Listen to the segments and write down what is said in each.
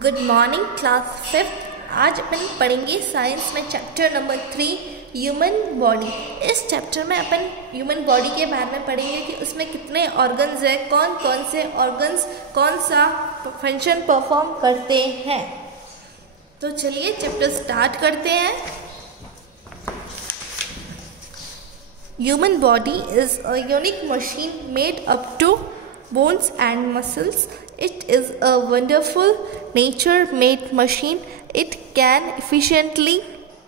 Good morning class 5। आज अपन पढ़ेंगे science में चैप्टर नंबर 3 ह्यूमन बॉडी। इस चैप्टर में अपन ह्यूमन बॉडी के बारे में पढ़ेंगे कि उसमें कितने ऑर्गन्स हैं, कौन कौन से ऑर्गन्स कौन सा फंक्शन परफॉर्म करते हैं। तो चलिए चैप्टर स्टार्ट करते हैं। Human body is a unique machine made up to bones and muscles. It is a wonderful nature-made machine. It can efficiently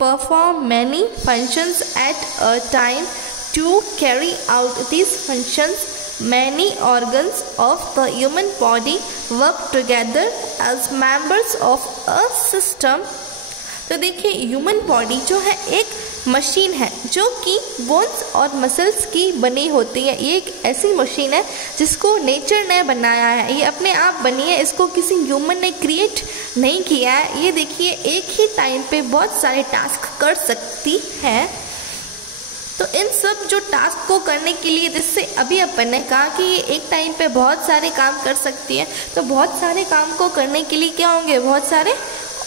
perform many functions at a time. To carry out these functions, many organs of the human body work together as members of a system. तो देखिए human body जो है एक machine है जो कि bones और muscles की बनी होती है। ये एक ऐसी मशीन है जिसको नेचर ने बनाया है, ये अपने आप बनी है, इसको किसी ह्यूमन ने क्रिएट नहीं किया है। ये देखिए एक ही टाइम पे बहुत सारे टास्क कर सकती है। तो इन सब जो टास्क को करने के लिए, जिससे अभी अपन ने कहा कि ये एक टाइम पे बहुत सारे काम कर सकती है, तो बहुत सारे काम को करने के लिए क्या होंगे, बहुत सारे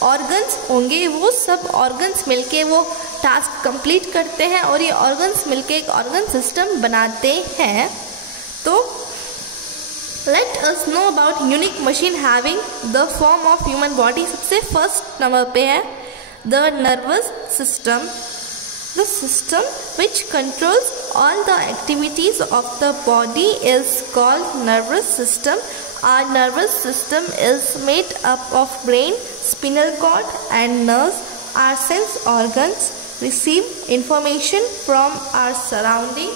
ऑर्गन्स होंगे। वो सब ऑर्गन्स मिलके वो टास्क कंप्लीट करते हैं और ये ऑर्गन्स मिलके एक ऑर्गन सिस्टम बनाते हैं। तो let us know about unique machine having the form of human body. सबसे फर्स्ट नंबर पे है the nervous system. The system which controls all the activities of the body is called nervous system. Our nervous system is made up of brain, spinal cord and nerves. Our sense organs receive information from our surrounding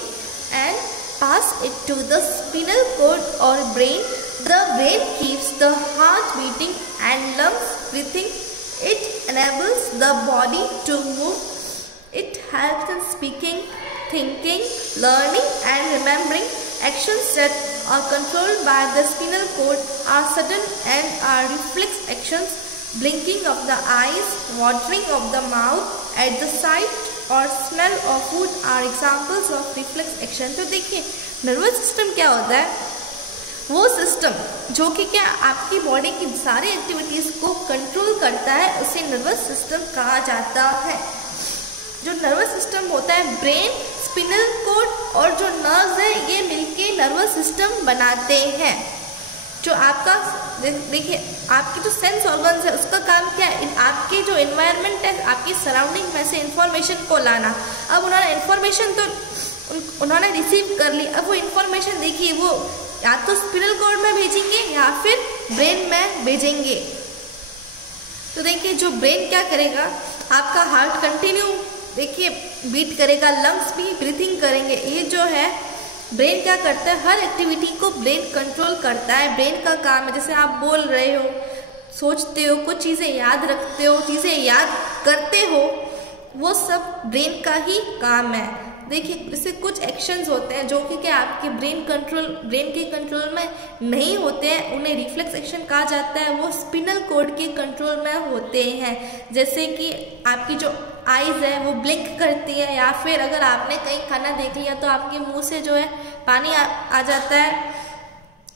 and pass it to the spinal cord or brain. The brain keeps the heart beating and lungs breathing. It enables the body to move. It helps in speaking, thinking, learning and remembering. Actions that are controlled by the spinal cord are sudden and are reflex actions. Blinking of the eyes, watering of the mouth at the sight or smell of food are examples of reflex action. तो देखिए nervous system क्या होता है, वो system जो कि क्या आपकी बॉडी की सारी एक्टिविटीज़ को कंट्रोल करता है, उसे नर्वस सिस्टम कहा जाता है। जो नर्वस सिस्टम होता है, ब्रेन, स्पिनल कोड और जो नर्व्स है, ये मिलके नर्वस सिस्टम बनाते हैं। जो आपका देखिए आपकी जो सेंस ऑर्गन्स है उसका काम क्या है, आपके जो एनवायरनमेंट है, आपकी सराउंडिंग में से इंफॉर्मेशन को लाना। अब उन्होंने इंफॉर्मेशन तो उन्होंने रिसीव कर ली, अब वो इंफॉर्मेशन देखिए वो या तो स्पिनल कोड में भेजेंगे या फिर ब्रेन में भेजेंगे। तो देखिए जो ब्रेन क्या करेगा, आपका हार्ट कंटिन्यू देखिए बीट करेगा, लंग्स भी ब्रीथिंग करेंगे। ये जो है ब्रेन क्या करता है, हर एक्टिविटी को ब्रेन कंट्रोल करता है। ब्रेन का काम है, जैसे आप बोल रहे हो, सोचते हो, कुछ चीज़ें याद रखते हो, चीज़ें याद करते हो, वो सब ब्रेन का ही काम है। देखिए जैसे कुछ एक्शंस होते हैं जो कि क्या आपके ब्रेन के कंट्रोल में नहीं होते हैं, उन्हें रिफ्लेक्स एक्शन कहा जाता है। वो स्पिनल कोड के कंट्रोल में होते हैं। जैसे कि आपकी जो आईज है वो ब्लिंक करती है, या फिर अगर आपने कहीं खाना देख लिया तो आपके मुंह से जो है पानी आ जाता है,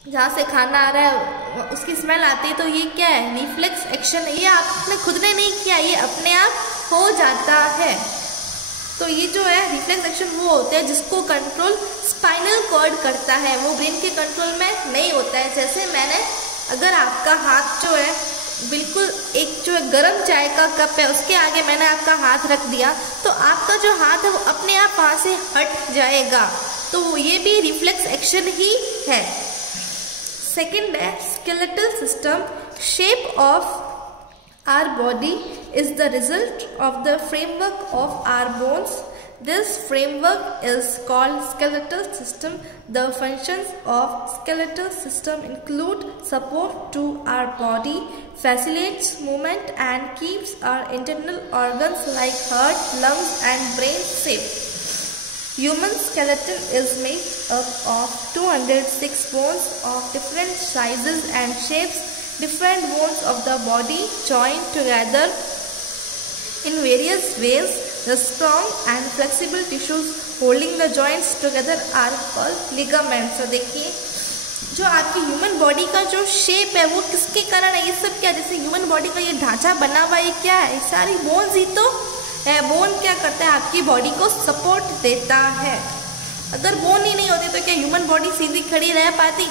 जहाँ से खाना आ रहा है उसकी स्मेल आती है। तो ये क्या है, रिफ्लेक्स एक्शन। ये आपने खुद ने नहीं किया, ये अपने आप हो जाता है। तो ये जो है रिफ्लेक्स एक्शन वो होते हैं जिसको कंट्रोल स्पाइनल कॉर्ड करता है, वो ब्रेन के कंट्रोल में नहीं होता है। जैसे मैंने अगर आपका हाथ जो है बिल्कुल एक जो है गर्म चाय का कप है, उसके आगे मैंने आपका हाथ रख दिया, तो आपका जो हाथ है वो अपने आप वहाँ से हट जाएगा। तो ये भी रिफ्लेक्स एक्शन ही है। सेकेंड है skeletal system. Shape of our body is the result of the framework of our bones. This framework is called skeletal system. The functions of skeletal system include support to our body, facilitates movement and keeps our internal organs like heart, lungs and brain safe. Human skeleton is made up of 206 bones of different sizes and shapes. Different bones of the body joined together in various ways. The strong and flexible tissues holding the joints together are called ligaments. तो देखिए जो आपकी human body का जो shape है वो किसके कारण है? ये सब क्या, जैसे ह्यूमन बॉडी का ये ढांचा बना हुआ है, क्या है? सारी बोन्स ही तो है। बोन क्या करता है? आपकी बॉडी को सपोर्ट देता है। अगर बोन ही नहीं होती तो क्या ह्यूमन बॉडी सीधी खड़ी रह पाती?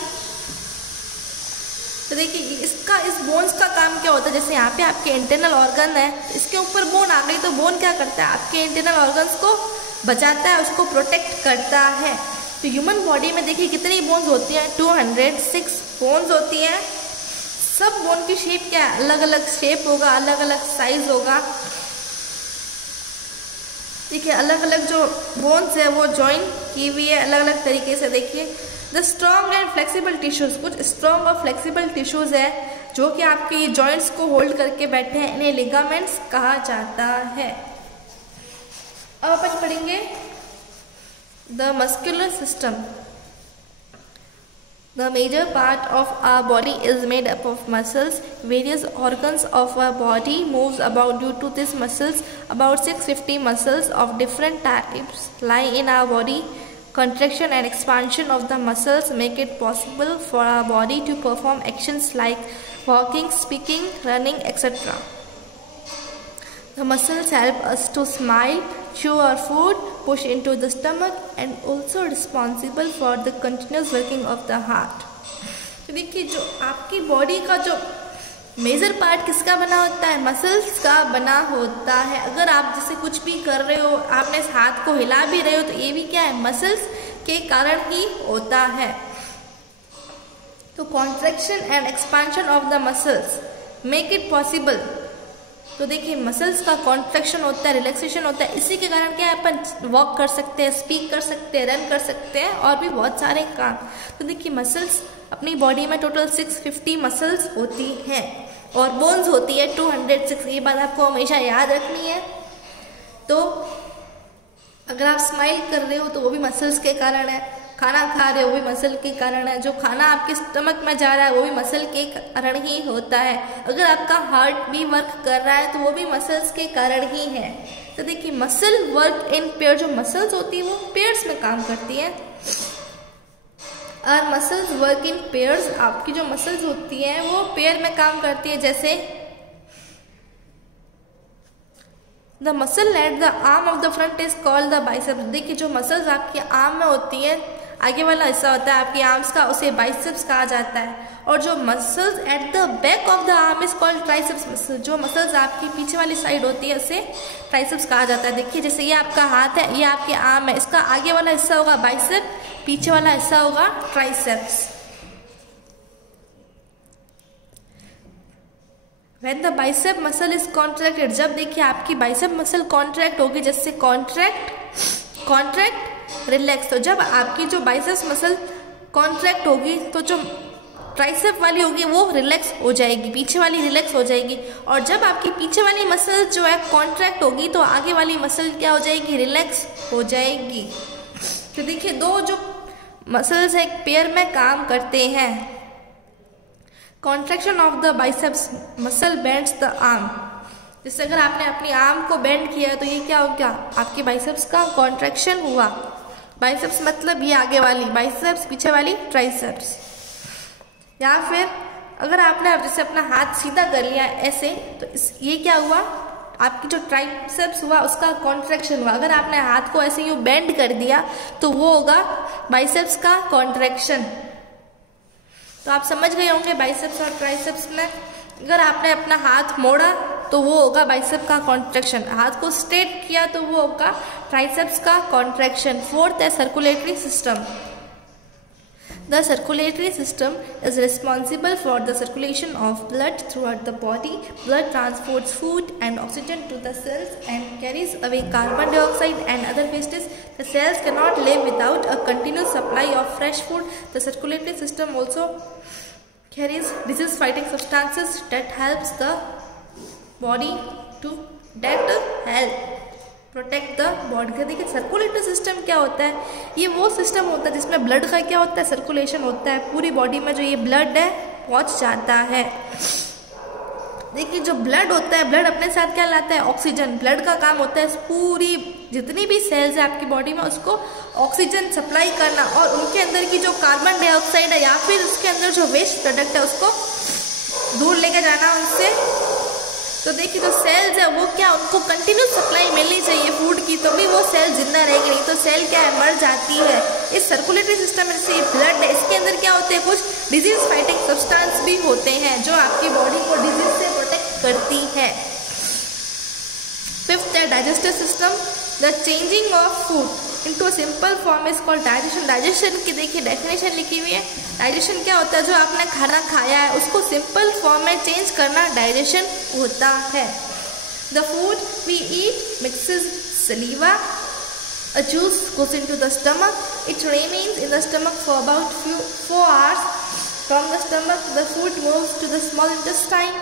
तो देखिए इस बोन्स का काम क्या होता है, जैसे यहाँ पे आपके इंटरनल ऑर्गन है, इसके ऊपर बोन आ गई तो बोन क्या करता है? आपके इंटरनल ऑर्गन्स को बचाता है, उसको प्रोटेक्ट करता है। तो ह्यूमन बॉडी में देखिए कितनी बोन्स होती हैं? 206 बोन्स होती हैं। सब बोन की शेप क्या है? अलग अलग शेप होगा, अलग अलग साइज होगा। देखिए अलग अलग जो बोन्स है वो ज्वाइन की हुई है अलग अलग तरीके से। देखिए the strong and flexible tissues, कुछ स्ट्रॉन्ग और फ्लेक्सिबल टिश्यूज है जो कि आपके ये जॉइंट्स को होल्ड करके बैठे हैं, इन्हें लिगामेंट्स कहा जाता है। अब अपन पढ़ेंगे the muscular system. The major part of our body is made up of muscles. Various organs of our body moves about due to these muscles. About 650 muscles of different types lie in our body. Contraction and expansion of the muscles make it possible for our body to perform actions like walking, speaking, running, etc. The muscles help us to smile, chew our food, push into the stomach and also responsible for the continuous working of the heart. तो देखिए जो आपकी body का जो major part किसका बना होता है? मसल्स का बना होता है। अगर आप जैसे कुछ भी कर रहे हो, आपने इस हाथ को हिला भी रहे हो, तो ये भी क्या है? मसल्स के कारण ही होता है। तो contraction and expansion of the muscles make it possible. तो देखिए मसल्स का कॉन्ट्रैक्शन होता है, रिलैक्सेशन होता है, इसी के कारण क्या है? अपन वॉक कर सकते हैं, स्पीक कर सकते हैं, रन कर सकते हैं और भी बहुत सारे काम। तो देखिए मसल्स अपनी बॉडी में टोटल 650 मसल्स होती हैं और बोन्स होती है 206। ये बात आपको हमेशा याद रखनी है। तो अगर आप स्माइल कर रहे हो तो वो भी मसल्स के कारण है, खाना खा रहे हो वो भी मसल के कारण है, जो खाना आपके स्टमक में जा रहा है वो भी मसल के कारण ही होता है, अगर आपका हार्ट भी वर्क कर रहा है तो वो भी मसल्स के कारण ही है। तो देखिए मसल वर्क इन पेयर, जो मसल्स होती है वो पेयर्स में काम करती है। और मसल्स वर्क इन पेयर्स, आपकी जो मसल्स होती हैं वो पेयर में काम करती है। जैसे the muscle at the arm of the front is called the biceps. देखिए जो मसल्स आपके आर्म में होती है, आगे वाला हिस्सा होता है आपकी आर्म्स का, उसे बाइसेप्स कहा जाता है। और जो muscles at the back of the arm is called triceps muscle. जो मसल्स आपकी पीछे वाली साइड होती है उसे ट्राइसेप्स कहा जाता है। देखिए जैसे ये आपका हाथ है, ये आपके आर्म है, इसका आगे वाला हिस्सा होगा बाइसेप, पीछे वाला हिस्सा होगा triceps. When the bicep muscle is contracted, जब देखिए आपकी बाइसेप मसल कॉन्ट्रैक्ट होगी, जैसे कॉन्ट्रैक्ट रिलैक्स। तो जब आपकी जो बाइसेप मसल कॉन्ट्रैक्ट होगी तो जो ट्राइसेप वाली होगी वो रिलैक्स हो जाएगी, पीछे वाली रिलैक्स हो जाएगी। और जब आपकी पीछे वाली मसल जो है कॉन्ट्रैक्ट होगी तो आगे वाली मसल क्या हो जाएगी? रिलैक्स हो जाएगी। तो देखिए दो जो मसल्स एक पेयर में काम करते हैं। Contraction of the biceps muscle bends the arm. जैसे अगर आपने अपनी आर्म को बेंड किया तो ये क्या हो गया? आपके बाइसेप्स का कॉन्ट्रैक्शन हुआ। बाइसेप्स मतलब ये आगे वाली बाइसेप्स, पीछे वाली ट्राइसेप्स। या फिर अगर आपने जैसे अपना हाथ सीधा कर लिया ऐसे, तो ये क्या हुआ? आपकी जो ट्राइसेप्स हुआ उसका कॉन्ट्रैक्शन हुआ। अगर आपने हाथ को ऐसे यूं बेंड कर दिया तो वो होगा बाइसेप्स का कॉन्ट्रैक्शन। तो आप समझ गए होंगे बाइसेप्स और ट्राइसेप्स में। अगर आपने अपना हाथ मोड़ा तो वो होगा बाइसेप का कॉन्ट्रैक्शन, हाथ को स्ट्रेट किया तो वो होगा ट्राइसेप्स का कॉन्ट्रैक्शन। फोर्थ है circulatory system. The circulatory system is responsible for the circulation of blood throughout the body. Blood transports food and oxygen to the cells and carries away carbon dioxide and other wastes. The cells cannot live without a continuous supply of fresh food. The circulatory system also carries disease-fighting substances that helps the body to protect the body. देखिए circulatory system क्या होता है? ये वो system होता है जिसमें blood का क्या होता है? सर्कुलेशन होता है। पूरी बॉडी में जो ये ब्लड है पहुंच जाता है। देखिए जो ब्लड होता है, ब्लड अपने साथ क्या लाता है? ऑक्सीजन। ब्लड का काम होता है पूरी जितनी भी सेल्स है आपकी बॉडी में उसको ऑक्सीजन सप्लाई करना, और उनके अंदर की जो कार्बन डाइऑक्साइड है या फिर उसके अंदर जो वेस्ट प्रोडक्ट है उसको दूर लेके जाना उनसे। तो देखिए जो सेल्स है वो क्या, उनको कंटिन्यूस सप्लाई मिलनी चाहिए फूड की, तभी वो सेल जिंदा रहेगी, नहीं तो सेल क्या है, मर जाती है। इस सर्कुलेटरी सिस्टम में से ब्लड है, इसके अंदर क्या होते हैं, कुछ डिजीज फाइटिंग सब्सटेंस भी होते हैं जो आपकी बॉडी को डिजीज से प्रोटेक्ट करती है। फिफ्थ है digestive system. The changing of food into simple form is called digestion. Digestion की देखिए डेफिनेशन लिखी हुई है। डाइजेशन क्या होता है, जो आपने खाना खाया है उसको सिंपल फॉर्म में चेंज करना डाइजेशन होता है। The food we eat mixes saliva, a juice goes into the stomach, it remains in the stomach for about 4 hours. From the stomach the food moves to the small intestine.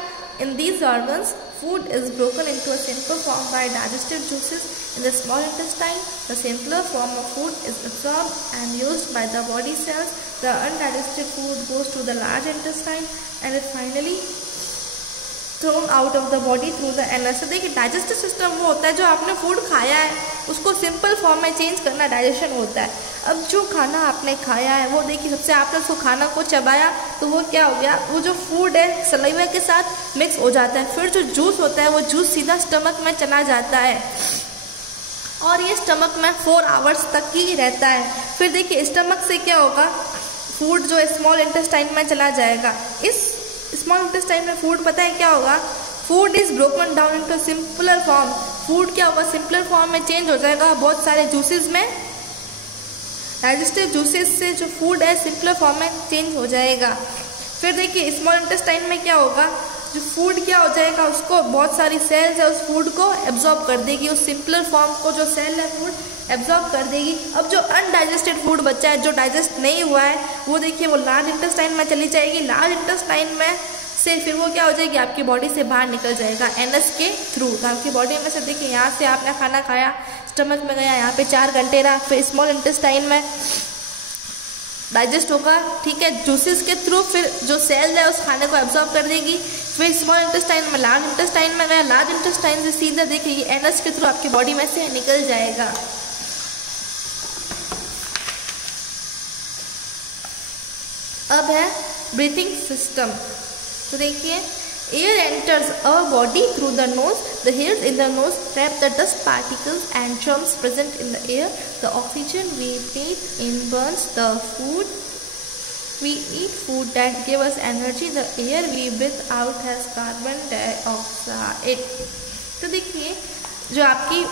In these organs food is broken into a simple form by digestive juices in the small intestine. The simpler form of food is absorbed and used by the body cells. The undigested food goes to the large intestine and is finally thrown out of the body through the anus. तो देखिए digestive system वो होता है जो आपने food खाया है उसको सिंपल फॉर्म में चेंज करना डाइजेशन होता है। अब जो खाना आपने खाया है वो देखिए सबसे आपने उसको खाना को चबाया तो वो क्या हो गया, वो जो फूड है सलाइवा के साथ मिक्स हो जाता है। फिर जो जूस होता है वो जूस सीधा स्टमक में चला जाता है और ये स्टमक में 4 आवर्स तक ही रहता है। फिर देखिए स्टमक से क्या होगा, फूड जो है स्मॉल इंटेस्टाइन में चला जाएगा। इस स्मॉल इंटेस्टाइन में फूड पता है क्या होगा, food is broken down into simpler form. Food क्या होगा, सिंपलर फॉर्म में चेंज हो जाएगा बहुत सारे जूसेस में। डाइजेस्टिव जूसेस से जो फूड है सिंपलर फॉर्म में चेंज हो जाएगा। फिर देखिए स्मॉल इंटेस्टाइन में क्या होगा, जो फूड क्या हो जाएगा, उसको बहुत सारी सेल्स है उस फूड को एब्जॉर्ब कर देगी, उस सिंपलर फॉर्म को जो सेल है फूड एब्जॉर्ब कर देगी। अब जो अनडाइजेस्टेड फूड बचा है, जो डाइजेस्ट नहीं हुआ है, वो देखिए वो लार्ज इंटेस्टाइन में चली जाएगी। लार्ज इंटेस्टाइन में से फिर वो क्या हो जाएगी, आपकी बॉडी से बाहर निकल जाएगा एनस के थ्रू। तो आपकी बॉडी में से देखिए यहाँ से आपने खाना खाया, स्टमक में गया, यहाँ पे 4 घंटे रहा, फिर स्मॉल इंटेस्टाइन में डाइजेस्ट होगा, ठीक है, जूसेस के थ्रू। फिर जो सेल है उस खाने को एब्जॉर्ब कर देगी। फिर स्मॉल इंटेस्टाइन में, लार्ज इंटेस्टाइन में गया, लार्ज इंटेस्टाइन से सीधा देखिए ये एनस के थ्रू आपकी बॉडी में से निकल जाएगा। अब है ब्रीथिंग सिस्टम। तो देखिए air enters our body through the nose, the hairs in the nose trap the dust particles and germs present in the air. The oxygen we breathe in burns the food. We eat food that give us energy. The air we breathe out has carbon dioxide. तो देखिए जो आपकी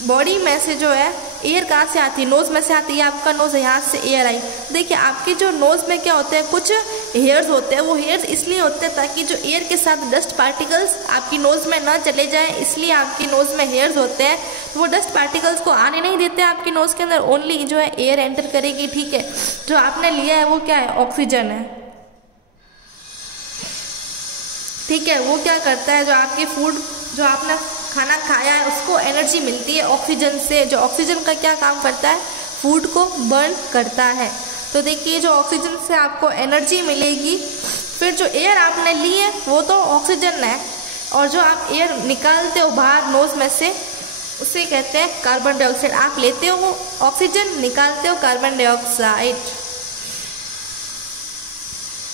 body में से जो है air कहाँ से आती है, नोज़ में से आती है। आपका नोज़ यहाँ से एयर आई, देखिए आपके जो नोज़ में क्या होते हैं, कुछ हेयर्स होते हैं। वो हेयर्स इसलिए होते हैं ताकि जो एयर के साथ डस्ट पार्टिकल्स आपकी नोज़ में ना चले जाएं, इसलिए आपकी नोज़ में हेयर्स होते हैं। वो डस्ट पार्टिकल्स को आने नहीं देते आपकी नोज़ के अंदर, ओनली जो है एयर एंटर करेगी, ठीक है। जो आपने लिया है वो क्या है, ऑक्सीजन है, ठीक है। वो क्या करता है, जो आपके फूड जो आपने खाना खाया है उसको एनर्जी मिलती है ऑक्सीजन से। जो ऑक्सीजन का क्या काम करता है, फूड को बर्न करता है। तो देखिए जो ऑक्सीजन से आपको एनर्जी मिलेगी। फिर जो एयर आपने ली है वो तो ऑक्सीजन है, और जो आप एयर निकालते हो बाहर नोज में से उसे कहते हैं कार्बन डाइऑक्साइड। आप लेते हो ऑक्सीजन, निकालते हो कार्बन डाइऑक्साइड।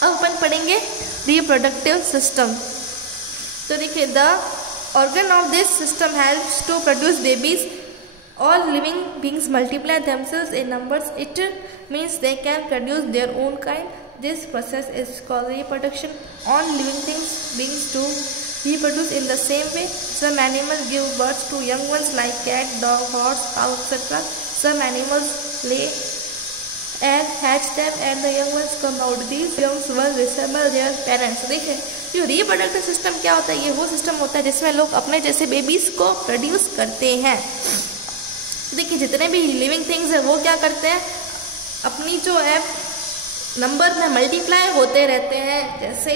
अब अपन पढ़ेंगे रिप्रोडक्टिव सिस्टम। तो देखिए the organ of this system helps to produce babies. All living beings multiply themselves in numbers. It means they can produce their own kind. This process is called reproduction. All living beings to reproduce in the same way. Some animals give birth to young ones like cat, dog, horse, cow, etc. Some animals lay and hatch them and the young ones come out. These young ones resemble their parents. देखिए जो reproductive system क्या होता है, ये वो system होता है जिसमें लोग अपने जैसे बेबीज को प्रोड्यूस करते हैं। देखिए जितने भी लिविंग थिंग्स है वो क्या करते हैं, अपनी जो है नंबर में मल्टीप्लाई होते रहते हैं। जैसे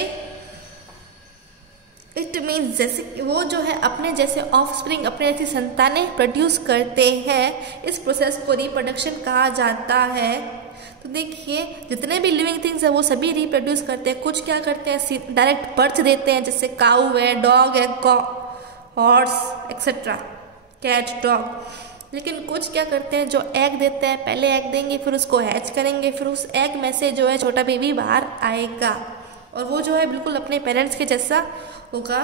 इट मीन्स जैसे वो जो है अपने जैसे ऑफस्प्रिंग, अपने जैसी संतानें प्रोड्यूस करते हैं। इस प्रोसेस को रिप्रोडक्शन कहा जाता है। तो देखिए जितने भी लिविंग थिंग्स है वो सभी रिप्रोड्यूस करते हैं। कुछ क्या करते हैं, डायरेक्ट बर्थ देते हैं, जैसे काऊ है, डॉग है, हॉर्स एक्सेट्रा, कैट, डॉग। लेकिन कुछ क्या करते हैं, जो एग देते हैं, पहले एग देंगे, फिर उसको हैच करेंगे, फिर उस एग में से जो है छोटा बेबी बाहर आएगा और वो जो है बिल्कुल अपने पेरेंट्स के जैसा होगा।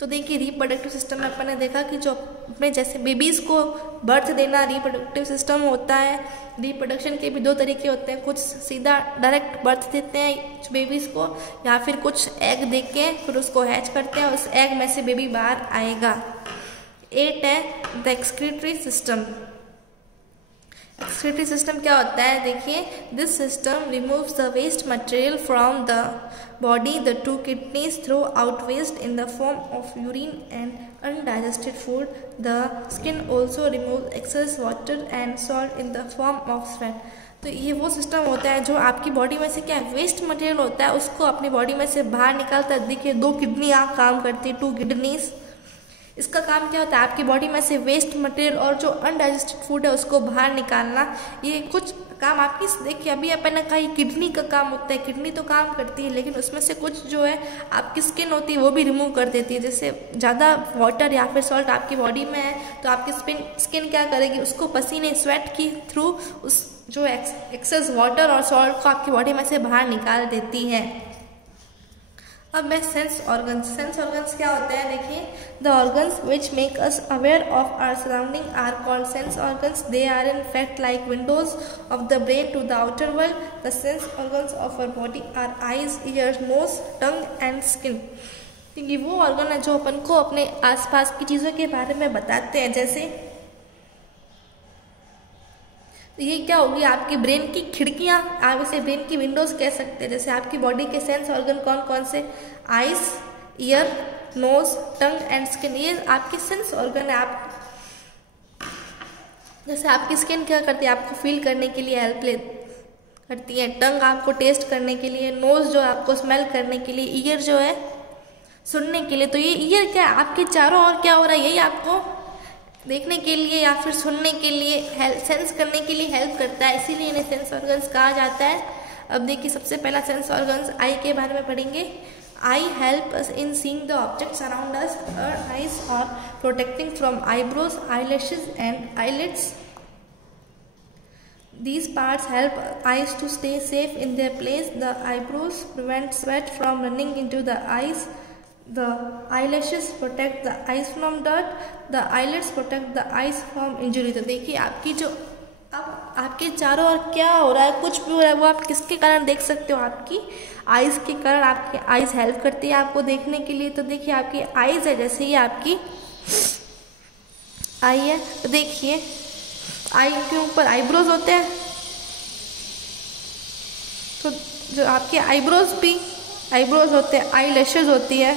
तो देखिए रिप्रोडक्टिव सिस्टम में अपन ने देखा कि जो अपने जैसे बेबीज़ को बर्थ देना रिप्रोडक्टिव सिस्टम होता है। रिप्रोडक्शन के भी दो तरीके होते हैं, कुछ सीधा डायरेक्ट बर्थ देते हैं बेबीज़ को, या फिर कुछ एग दे के फिर उसको हैच करते हैं, उस एग में से बेबी बाहर आएगा। 8 है the excretory system. Excretory system क्या होता है, देखिए this system removes the waste material from the body, the 2 kidneys throw out waste in the form of urine and undigested food. The skin also removes excess water and salt in the form of sweat. तो ये वो system होता है जो आपकी body में से क्या वेस्ट मटेरियल होता है उसको अपनी बॉडी में से बाहर निकालता है। देखिए 2 किडनी काम करती है, 2 किडनीज। इसका काम क्या होता है, आपकी बॉडी में से वेस्ट मटेरियल और जो अनडाइजेस्टेड फूड है उसको बाहर निकालना। ये कुछ काम आपकी, देखिए अभी अपन ने कहा किडनी का काम होता है, किडनी तो काम करती है लेकिन उसमें से कुछ जो है आपकी स्किन होती है वो भी रिमूव कर देती है। जैसे ज़्यादा वाटर या फिर सॉल्ट आपकी बॉडी में है तो आपकी स्किन क्या करेगी, उसको पसीने स्वेट के थ्रू उस जो एक्सेस वाटर और सॉल्ट को आपकी बॉडी में से बाहर निकाल देती है। अब मैं सेंस ऑर्गन्स क्या होते हैं, देखिए the organs which make us aware of our surrounding are called sense organs. They are in fact like windows of the brain to the outer world. The sense organs of our body are eyes, ears, nose, tongue and skin. ये वो organ है जो अपन को अपने आसपास की चीज़ों के बारे में बताते हैं। जैसे ये क्या होगी, आपकी ब्रेन की खिड़कियाँ, आप इसे ब्रेन की विंडोज कह सकते हैं। जैसे आपकी बॉडी के सेंस ऑर्गन कौन कौन से, eyes, ear, nose, tongue and skin, ये आपके सेंस ऑर्गन है। आप जैसे आपकी स्किन क्या करती है, आपको फील करने के लिए हेल्प करती है, टंग आपको टेस्ट करने के लिए, नोज जो आपको स्मेल करने के लिए, ईयर जो है सुनने के लिए। तो ये ईयर क्या आपके चारों ओर क्या हो रहा है यही आपको देखने के लिए या फिर सुनने के लिए, सेंस करने के लिए हेल्प करता है, इसीलिए इन्हें सेंस ऑर्गन्स कहा जाता है। अब देखिए सबसे पहला सेंस ऑर्गन्स आई के बारे में पढ़ेंगे। Eye help us in seeing the objects around us. Our eyes are protecting from eyebrows, eyelashes and eyelids. These parts help eyes to stay safe in their place. The eyebrows prevent sweat from running into the eyes. The eyelashes protect the eyes from dirt. The eyelids protect the eyes from injury. तो देखिए आपकी जो अब आपके चारों ओर क्या हो रहा है, कुछ भी हो रहा है वो आप किसके कारण देख सकते हो, आपकी आइज़ के कारण। आपकी आइज़ हेल्प करती है आपको देखने के लिए। तो देखिए आपकी आइज़ है, जैसे ये आपकी आई है, तो देखिए आई के ऊपर आईब्रोज होते हैं, तो जो आपके आईब्रोज भी आईब्रोज होते हैं, आई लैशेज होती है।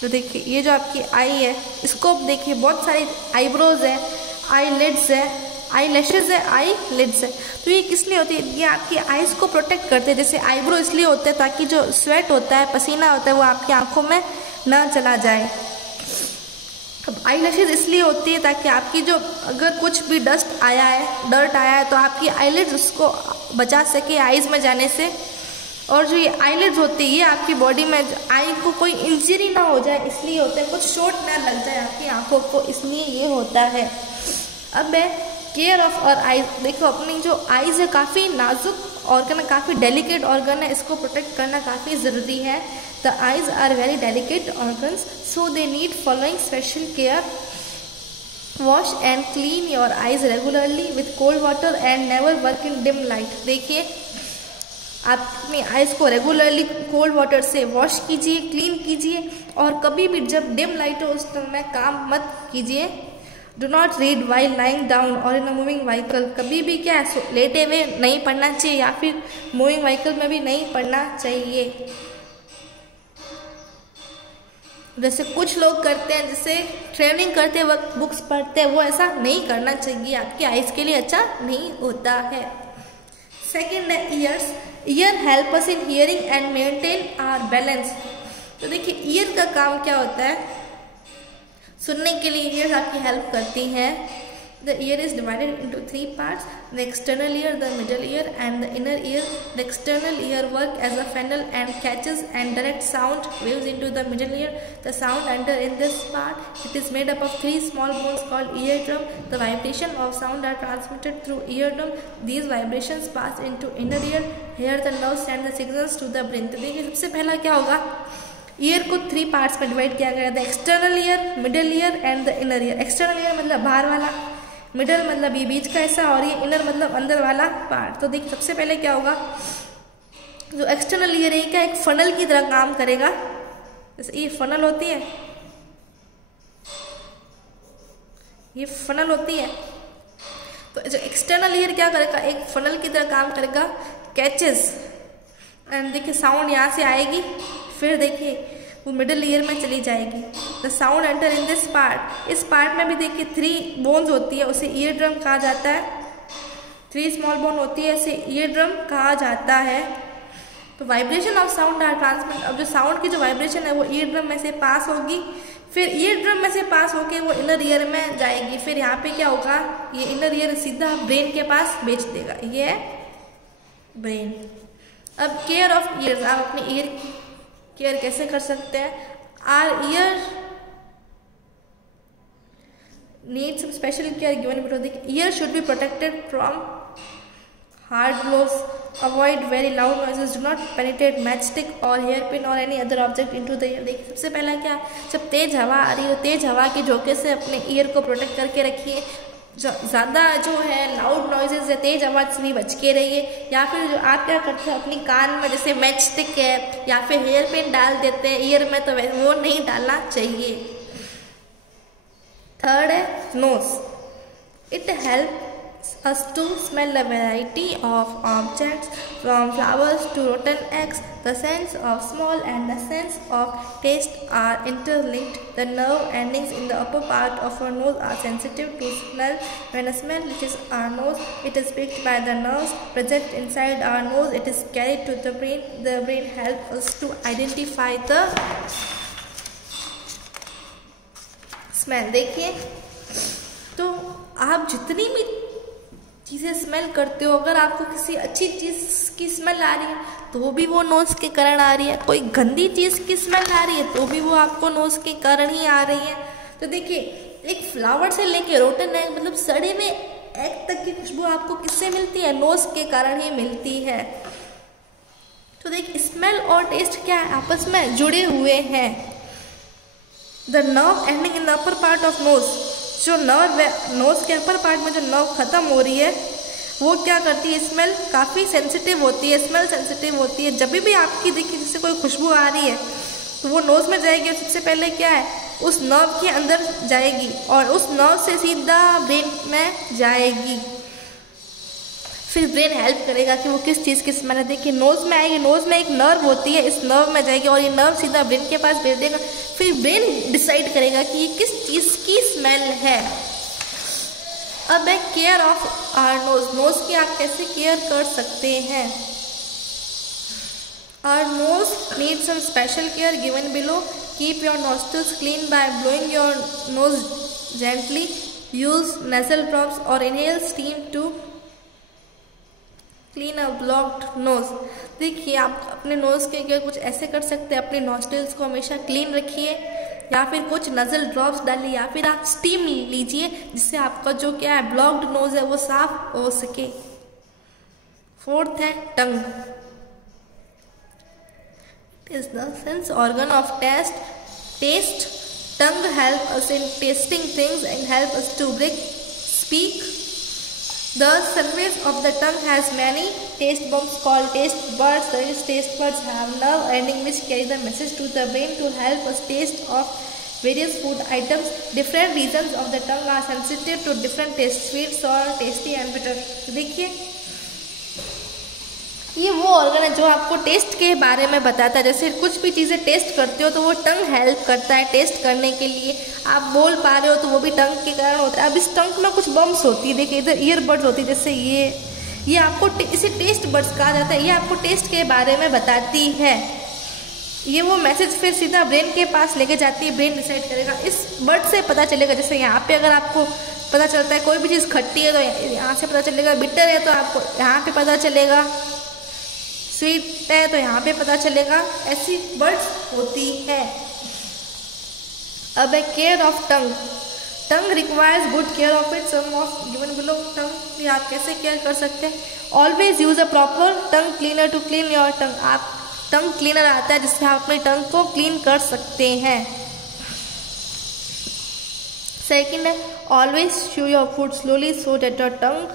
तो देखिए ये जो आपकी आई है, इसको देखिए बहुत सारी आईब्रोज है, आई लिड्स है, आई लैशेज है, आई लिड्स है। तो ये किस लिए होती है, ये आपकी आईज को प्रोटेक्ट करते हैं। जैसे आईब्रो इसलिए होते हैं ताकि जो स्वेट होता है, पसीना होता है, वो आपकी आंखों में ना चला जाए। अब आई लैशेज इसलिए होती है ताकि आपकी जो अगर कुछ भी डस्ट आया है, डर्ट आया है, तो आपकी आईलिड्स उसको बचा सके आईज में जाने से। और जो ये आईलिड्स होती है ये आपकी बॉडी में आई को कोई इंजरी ना हो जाए इसलिए होता है, कुछ चोट ना लग जाए आपकी आंखों को, इसलिए ये होता है। अब मैं केयर ऑफ और आईज, देखो अपनी जो आईज है काफ़ी नाजुक ऑर्गन है, काफ़ी डेलिकेट ऑर्गन है, इसको प्रोटेक्ट करना काफ़ी ज़रूरी है। The eyes are very delicate organs, so they need following special care. Wash and clean your eyes regularly with cold water and never work in dim light. देखिए आप अपनी आइज़ को रेगुलरली कोल्ड वाटर से wash कीजिए, clean कीजिए, और कभी भी जब डिम लाइट हो उस समय काम मत कीजिए। Do not read while lying down और इन अ मूविंग व्हीकल, कभी भी क्या लेटे हुए नहीं पढ़ना चाहिए या फिर मूविंग व्हीकल में भी नहीं पढ़ना चाहिए। जैसे कुछ लोग करते हैं, जैसे ट्रैवलिंग करते वक्त बुक्स पढ़ते हैं, वो ऐसा नहीं करना चाहिए, आपकी आइज़ के लिए अच्छा नहीं होता है। सेकेंड है ears. Ear help us in hearing and maintain our balance. तो देखिए ईयर का काम क्या होता है, सुनने के लिए ईयर आपकी हेल्प करती हैं। The ear is divided into 3 parts: the external ear, the middle ear, and the inner ear. The external ear works as a funnel and catches and directs sound waves into the middle ear. The sound enters in this part. It is made up of 3 small bones called eardrum. The vibration of sound are transmitted through eardrum. These vibrations pass into inner ear. Here the nerves send the signals to the brain. तो देखिए सबसे पहला क्या होगा, year को 3 parts में divide किया गया है, the external ear, middle ear and the inner ear. External ear मतलब बाहर वाला, मिडल मतलब ये बीच का हिस्सा, और ये इनर मतलब अंदर वाला पार्ट। तो देखिए सबसे पहले क्या होगा, जो एक्सटर्नल ईयर है क्या एक फनल की तरह काम करेगा। जैसे ये फनल होती है, ये फनल होती है, तो जो एक्सटर्नल ईयर क्या करेगा, एक फनल की तरह काम करेगा, कैचेस एंड देखिए साउंड यहाँ से आएगी, फिर देखिए वो मिडिल ईयर में चली जाएगी। The sound enter in this part. इस पार्ट में भी देखिए 3 बोन्स होती है, उसे ईयर ड्रम कहा जाता है। 3 स्मॉल बोन होती है, इसे ईयर ड्रम कहा जाता है। तो vibration of sound are transmit. अब जो साउंड की जो वाइब्रेशन है वो ईयर ड्रम में से पास होगी, फिर ईयर ड्रम में से पास होके वो इनर ईयर में जाएगी। फिर यहाँ पे क्या होगा, ये इनर ईयर सीधा ब्रेन के पास भेज देगा, ये है ब्रेन। अब केयर ऑफ ईयर्स, आप अपने ईयर केयर कैसे कर सकते हैं। Our ear need some special care given below. देखिए ear should be protected from hard blows, avoid very loud noises, do not penetrate matchstick or hair pin or any other object into the ear. देखिए सबसे पहला क्या, जब तेज हवा आ रही हो, तेज हवा के झोंके से अपने ईयर को प्रोटेक्ट करके रखिए। ज़्यादा जो है लाउड नॉइजेज या तेज आवाज़ से भी बच के रहिए। या फिर जो आप क्या करते हैं अपनी कान में जैसे मैच स्टिक है या फिर हेयर पिन डाल देते हैं ईयर में, तो वो नहीं डालना चाहिए। थर्ड है nose. It help us to smell a variety of objects from flowers to rotten eggs. The sense of smell and the sense of taste are interlinked. The nerve endings in the upper part of our nose are sensitive to smell. When a smell reaches our nose, it is picked by the nerves present inside our nose. It is carried to the brain. The brain helps us to identify the smell. देखिए तो आप जितनी भी चीज़ें smell करते हो, अगर आपको किसी अच्छी चीज़ की स्मेल आ रही है तो भी वो नोज़ के कारण आ रही है, कोई गंदी चीज़ की स्मेल आ रही है तो भी वो आपको नोज़ के कारण ही आ रही है। तो देखिए एक फ्लावर से लेके रोटन एग मतलब सड़े हुए एग तक की खुशबू आपको किससे मिलती है, नोज़ के कारण ही मिलती है। तो देखिए स्मेल और टेस्ट क्या है, आपस में जुड़े हुए हैं। The nerve ending in the upper part of nose, जो नर्व है नोज के अपर पार्ट में जो नर्व खत्म हो रही है वो क्या करती है, स्मेल काफ़ी सेंसिटिव होती है, स्मेल सेंसिटिव होती है। जब भी आपकी देखिए जैसे कोई खुशबू आ रही है तो वो नोज़ में जाएगी और सबसे पहले क्या है उस नर्व के अंदर जाएगी और उस नर्व से सीधा ब्रेन में जाएगी। फिर ब्रेन हेल्प करेगा कि वो किस चीज़ की स्मेल है। देखिए नोज़ में आएगी, नोज़ में एक नर्व होती है, इस नर्व में जाएगी और ये नर्व सीधा ब्रेन के पास भेज देगा। फिर ब्रेन डिसाइड करेगा कि ये किस चीज़ की स्मेल है। अब है care of our nose. Nose की आप कैसे केयर कर सकते हैं। Our nose needs some special care given below. Keep your nostrils clean by blowing your nose gently. Use nasal drops or inhale steam to clean a blocked nose. देखिए आप अपने nose के लिए कुछ ऐसे कर सकते हैं, अपने नॉस्ट्रिल्स को हमेशा क्लीन रखिए या फिर कुछ नज़ल ड्रॉप्स डालिए या फिर आप स्टीम लीजिए जिससे आपका जो क्या है ब्लॉक्ड नोज है वो साफ हो सके। फोर्थ है tongue. Is the sense organ of taste. Tongue help us in tasting things and help us to speak. The surface of the tongue has many taste buds called taste buds. These taste buds have nerve ending which carry the message to the brain to help us taste of various food items. Different regions of the tongue are sensitive to different tastes, sweet, sour, tasty and bitter. तो देखिए ये वो organ है जो आपको test के बारे में बताता है। जैसे कुछ भी चीज़ें टेस्ट करते हो तो वो टंग हेल्प करता है टेस्ट करने के लिए। आप बोल पा रहे हो तो वो भी टंग के कारण होता है। अब इस टंग में कुछ बम्स होती है, देखिए इधर ईयरबड्स होती है, जैसे ये आपको इसे टेस्ट बड्स कहा जाता है। ये आपको टेस्ट के बारे में बताती है। ये वो मैसेज फिर सीधा ब्रेन के पास लेके जाती है, ब्रेन डिसाइड करेगा। इस वर्ड से पता चलेगा, जैसे यहाँ पे अगर आपको पता चलता है कोई भी चीज़ खट्टी है तो यहाँ से पता चलेगा, बिटर है तो आपको यहाँ पे पता चलेगा, स्वीट है तो यहाँ पे पता चलेगा, ऐसी वर्ड्स होती है। अब है care of tongue. Tongue requires good care of it, some of given below. Tongue भी आप कैसे केयर कर सकते हैं? Always use a proper tongue cleaner to clean your tongue. आप टंग क्लीनर आता है जिससे आप अपनी टंग को क्लीन कर सकते हैं। सेकेंड है always chew your food slowly so that your tongue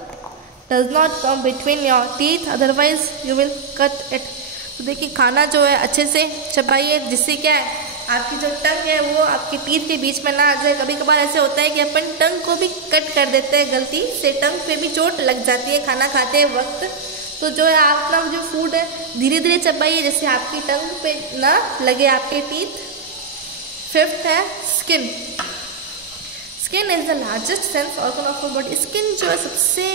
does not come between your teeth, otherwise you will cut it. तो देखिए खाना जो है अच्छे से चबाइए, जिससे क्या है आपकी जो टंग है वो आपके टीथ के बीच में ना आ जाए। कभी कभार ऐसे होता है कि अपन टंग को भी कट कर देते हैं गलती से, टंग पे भी चोट लग जाती है खाना खाते वक्त। तो जो है आपका जो फूड है धीरे धीरे चबाइए, जिससे आपकी टंग पे ना लगे आपके टीथ। फिफ्थ है skin. Skin is the largest sense organ of your body. Skin जो है सबसे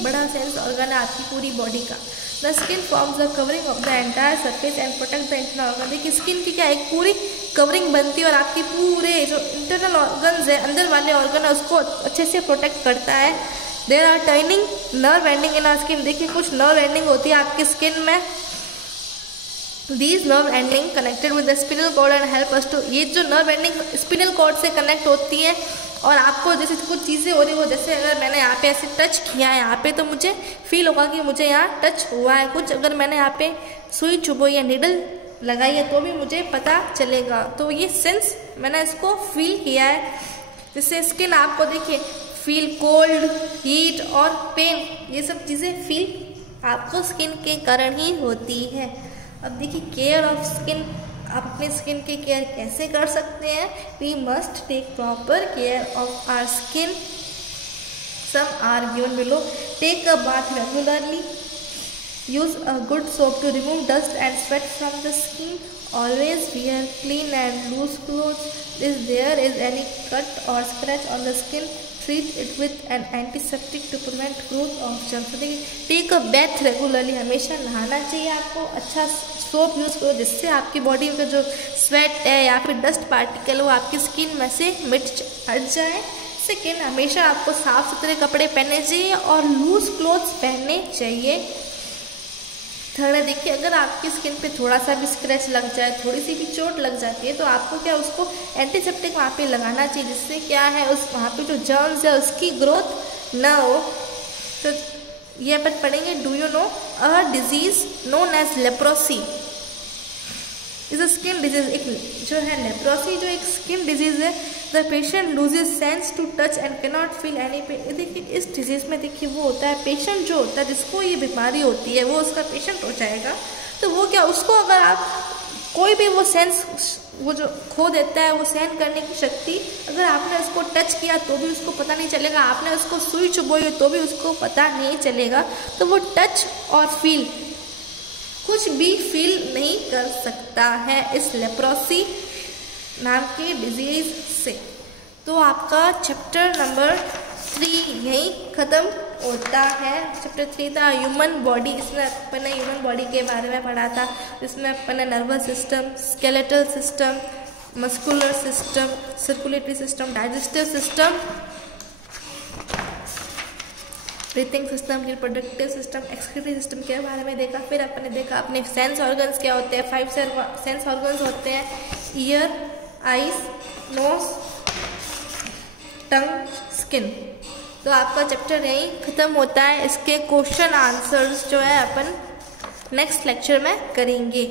बड़ा सेंस ऑर्गन है आपकी पूरी बॉडी का। The skin forms the covering of the entire surface and protect the internal organ. देखिए स्किन की क्या एक पूरी कवरिंग बनती है और आपकी पूरे जो इंटरनल ऑर्गन्स है, अंदर वाले ऑर्गन है, उसको अच्छे से प्रोटेक्ट करता है। There are tiny nerve ending in our skin. देखिए कुछ नर्व एंडिंग होती है आपकी स्किन में। These nerve ending connected with the spinal cord and help us to. ये जो नर्व एंडिंग स्पिनल कॉर्ड से कनेक्ट होती है और आपको जैसे कुछ चीज़ें हो रही हो, जैसे अगर मैंने यहाँ पे ऐसे टच किया है यहाँ पे तो मुझे फील होगा कि मुझे यहाँ टच हुआ है कुछ। अगर मैंने यहाँ पे सुई चुभोई या नीडल लगाई है तो भी मुझे पता चलेगा। तो ये सेंस मैंने इसको फील किया है। जिससे स्किन आपको देखिए फील कोल्ड, हीट और पेन, ये सब चीज़ें फील आपको स्किन के कारण ही होती है। अब देखिए केयर ऑफ स्किन, आप अपने स्किन की केयर कैसे कर सकते हैं? We must take proper care of our skin. Some are given below. Take a bath regularly, use a good soap to remove dust and sweat from the skin, always wear clean and loose clothes. If there is any cut or scratch on the skin, treat it with an antiseptic to prevent growth of germs. Take a bath regularly, हमेशा नहाना चाहिए आपको। अच्छा soap use करो जिससे आपकी body का जो स्वेट है या फिर डस्ट पार्टिकल वो आपकी स्किन में से हट जाए। सेकेंड, हमेशा आपको साफ सुथरे कपड़े पहनने चाहिए और लूज क्लोथ्स पहनने चाहिए। थर्ड है देखिए अगर आपकी स्किन पे थोड़ा सा भी स्क्रैच लग जाए, थोड़ी सी भी चोट लग जाती है तो आपको क्या उसको एंटीसेप्टिक वहाँ पे लगाना चाहिए, जिससे क्या है उस वहाँ पे जो जर्म्स है उसकी ग्रोथ ना हो। तो ये अपन पढ़ेंगे। Do you know a disease known as leprosy is a skin disease. एक जो है लेप्रोसी जो एक स्किन डिजीज है। The patient loses sense to touch and can not feel any pain. देखिए इस डिजीज़ में देखिए वो होता है पेशेंट जो होता है जिसको ये बीमारी होती है वो उसका पेशेंट हो जाएगा। तो वो क्या उसको अगर आप कोई भी वो सेंस वो जो खो देता है, वो सहन करने की शक्ति, अगर आपने उसको टच किया तो भी उसको पता नहीं चलेगा, आपने उसको सुई चुभोई तो भी उसको पता नहीं चलेगा। तो वो टच और फील कुछ भी फील नहीं कर सकता है इस लेप्रोसी नाम की डिजीज से। तो आपका चैप्टर नंबर 3 यहीं ख़त्म होता है। चैप्टर 3 था ह्यूमन बॉडी। इसमें अपन ने ह्यूमन बॉडी के बारे में पढ़ा था। इसमें अपन ने nervous system, skeletal system, muscular system, circulatory system, digestive system, breathing system, reproductive system, excretory system के बारे में देखा। फिर अपन ने देखा अपने सेंस ऑर्गन्स क्या होते हैं। 5 सेंस ऑर्गन्स होते हैं, ईयर, आईज, नोज, टंग, स्किन। तो आपका चैप्टर यहीं ख़त्म होता है। इसके क्वेश्चन आंसर्स जो है अपन नेक्स्ट लेक्चर में करेंगे।